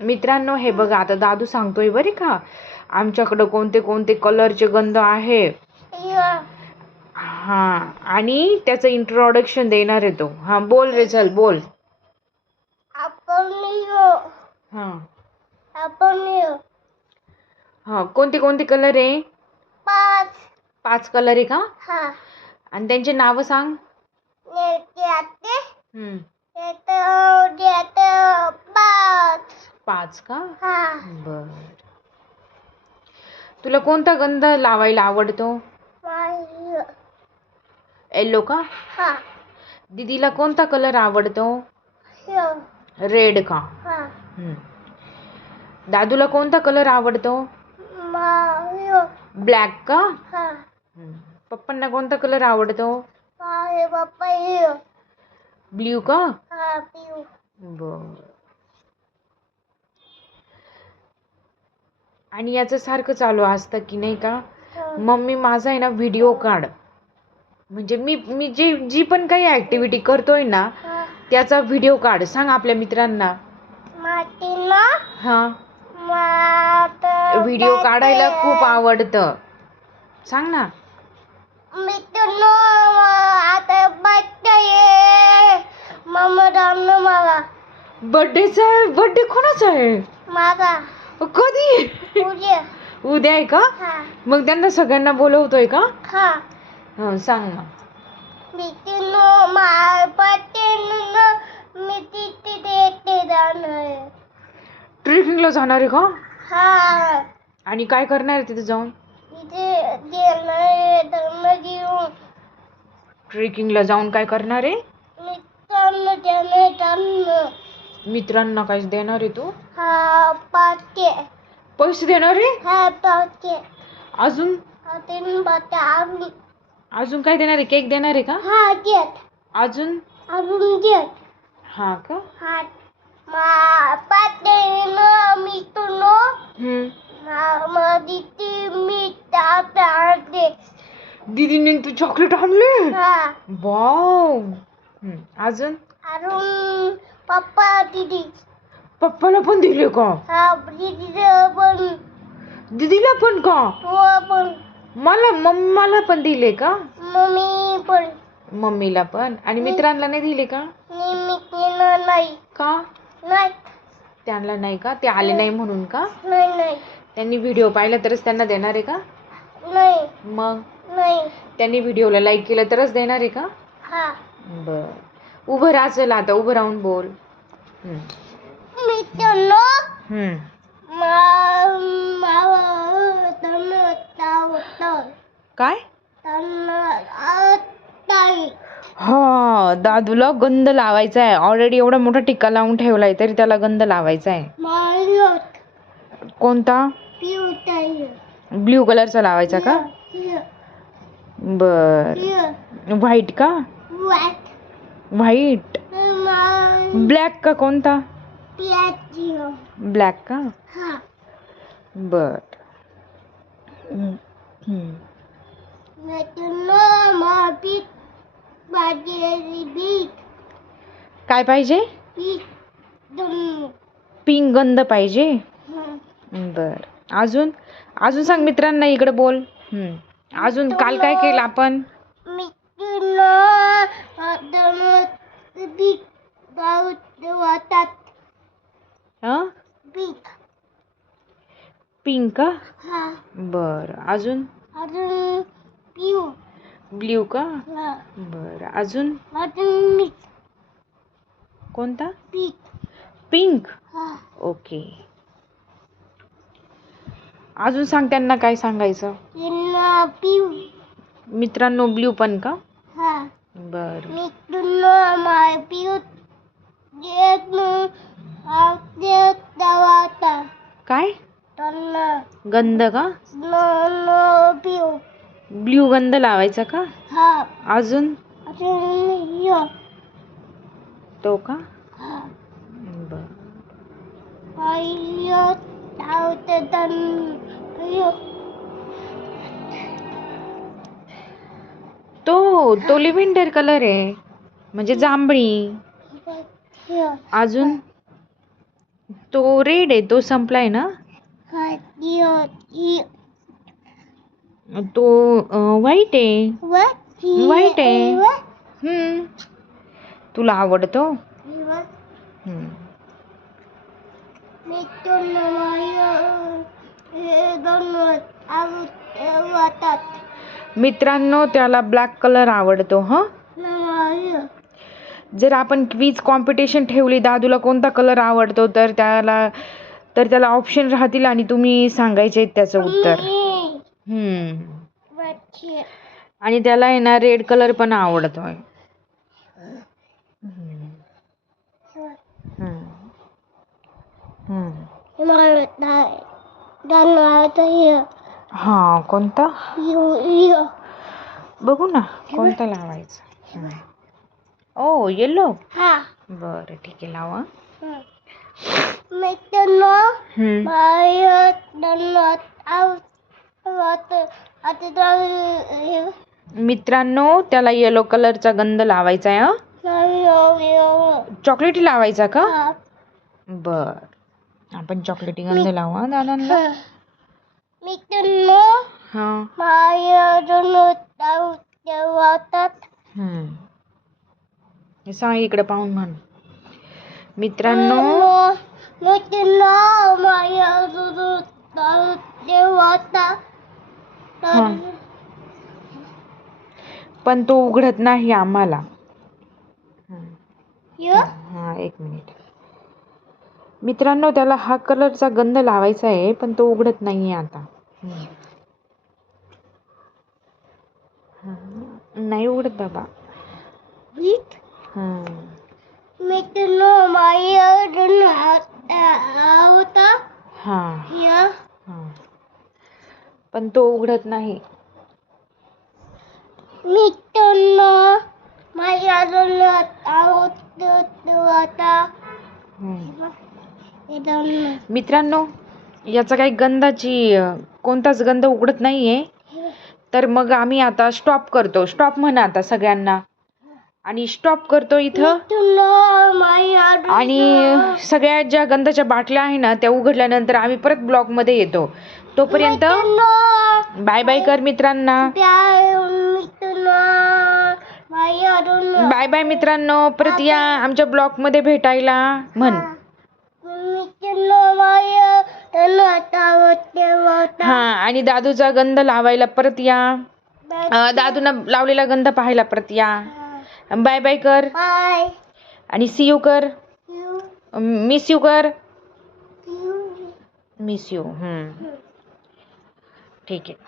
मित्रांनो हे बघा, आता दादू सांगतोय बरे का आमच्याकडं कोणते कोणते कलरचे गंध आहे. हा, आणि त्याचं इंट्रोडक्शन देणार आहे तो. हा बोल रे, चल बोल. हा हा, कोणते कोणते कलर आहे? 5 कलर आहे का? आणि त्यांचे नाव सांग. हम्म, 5 का? बर. तुला कोणता गंध लावायला आवडतो? येलो का? दीदीला कोणता कलर आवडतो? रेड का? दादूला कोणता कलर आवडतो? ब्लॅक का? पप्पांना कोणता कलर आवडतो? ब्ल्यू का? बर. आणि याचं सारखं चालू असतं की नाही का, मम्मी माझा आहे ना व्हिडिओ काढ. म्हणजे मी जी पण काही ऍक्टिव्हिटी करतोय ना त्याचा व्हिडिओ काढ. सांग आपल्या मित्रांना. हा, व्हिडिओ काढायला खूप आवडतं. सांग ना. बर्थडे कोणाचा आहे? कधी? उद्या आहे का? मग त्यांना सगळ्यांना बोलवतोय का? सांग मग. ट्रेकिंगला जाणार आहे का? आणि काय करणार आहे तिथे जाऊन? ट्रेकिंगला जाऊन काय करणार आहे? मित्रांना काय देणार आहे तू? पैसे देणार आहे? अजून अजून काय देणार आहे? केक देणार आहे का? अजून हा का? दीदीने तू चॉकलेट आणले? वाव. अजून पप्पाला पण दिले का? दीदीला पण का? मला पण दिले का? मम्मीला पण. आणि मित्रांना नाही दिले का? का? त्यांना नाही का? ते आले नाही म्हणून का? त्यांनी व्हिडिओ पाहिला तरच त्यांना देणार आहे का? मग त्यांनी व्हिडिओला लाईक केलं तरच देणार आहे का? बर. उभं राहा, चल आता उभं राहून बोल. काय? हा, दादूला गंध लावायचा आहे. ऑलरेडी एवढा मोठा टिक्का लावून ठेवलाय तरी त्याला गंध लावायचा आहे. कोणता? ब्ल्यू कलरचा लावायचा का? बर. व्हाईट का? व्हाईट. ब्लॅक का? कोणता? ब्लॅक का? बर. काय पाहिजे? पिंक गंध पाहिजे. बर. अजून अजून सांग मित्रांना. इकडे बोल. अजून काल काय केलं आपण? पिंक का? बर. अजून ब्ल्यू का? बर. अजून कोणता? पिंक. ओके. अजून सांग त्यांना काय सांगायचं. मित्रांनो ब्ल्यू पण का? बर. काय गंध का? ब्ल्यू गंध लावायचा का? अजून तो का? बर. तो लिव्हेंडर कलर आहे, म्हणजे जांभळी. अजून तो रेड आहे, तो संपलाय ना. तो व्हाईट आहे. व्हाईट आहे. तुला आवडतो. मित्रांनो, त्याला ब्लॅक कलर आवडतो. जर आपण क्विज कॉम्पिटिशन ठेवली, दादूला कोणता कलर आवडतो, तर त्याला ऑप्शन राहतील आणि तुम्ही सांगायचे त्याचं उत्तर. आणि त्याला आहे ना रेड कलर पण आवडतोय. हा, कोणता बघू ना, कोणता लावायचा. ओ, येलो. बरं, ठीक आहे, लावा. मित्रांनो, त्याला येलो कलरचा गंध लावायचा आहे. चॉकलेटी लावायचा का. बर, आपण चॉकलेटी गंध लावा दादांना. सांग इकडे पाहून म्हण. मित्रांनो, पण तो उघडत नाही आम्हाला. हा, एक मिनिट. मित्रांनो, त्याला हा कलरचा गंध लावायचा आहे, पण तो उघडत नाहीये आता. नाही उघडत बाबा. पण तो उघडत नाही. मित्रांनो, याचा काही कोणताच गंध उघडत नाहीये, तर मग आम्ही आता स्टॉप करतो. स्टॉप म्हणा आता सगळ्यांना. आणि स्टॉप करतो इथं. आणि सगळ्या ज्या गंधाच्या बाटल्या आहे ना, त्या उघडल्यानंतर आम्ही परत ब्लॉग मध्ये येतो. तोपर्यंत बाय बाय कर मित्रांना. बाय बाय मित्रांनो, परत या आमच्या ब्लॉग मध्ये भेटायला म्हण. आणि दादूचा गंध लावायला परत या. दादूला लावलेला गंध पाहायला परत या. बाय बाय कर. आणि सी यू कर. मिस यू कर. Miss you. ठीक आहे.